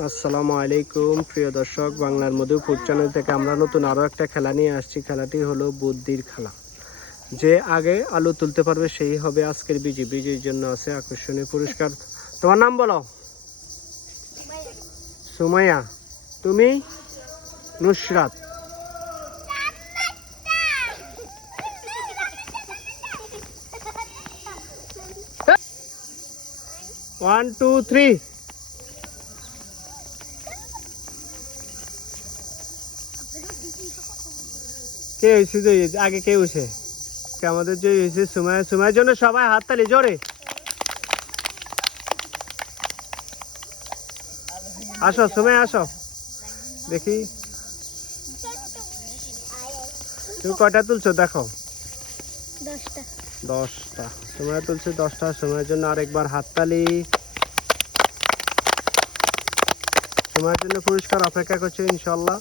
আসসালামু আলাইকুম প্রিয় দর্শক, বাংলার মধু ফুড চ্যানেল থেকে আমরা নতুন আরও একটা খেলা নিয়ে আসছি। খেলাটি হলো বুদ্ধির খেলা। যে আগে আলু তুলতে পারবে সেই হবে আজকের বিজয়ী। বিজয়ীর জন্য আছে আকর্ষণীয় পুরস্কার। তোমার নাম বলো। সুমাইয়া। তুমি? নুসরাত। One two three. কে হয়েছে জয়ী? আগে কে হয়েছে? আমাদের জয়ী হয়েছে সুমাইয়া। সুমাইয়ার জন্য সবাই হাততালি জোরে। আসো সুমাইয়া, আসো দেখি তুমি কয়টা তুলছো দেখো। 10টা। সুমাইয়া তুলছে 10টা। সুমাইয়ার জন্য আরেকবার হাততালি। সুমাইয়ার জন্য পুরস্কার অপেক্ষা করছে ইনশাল্লাহ।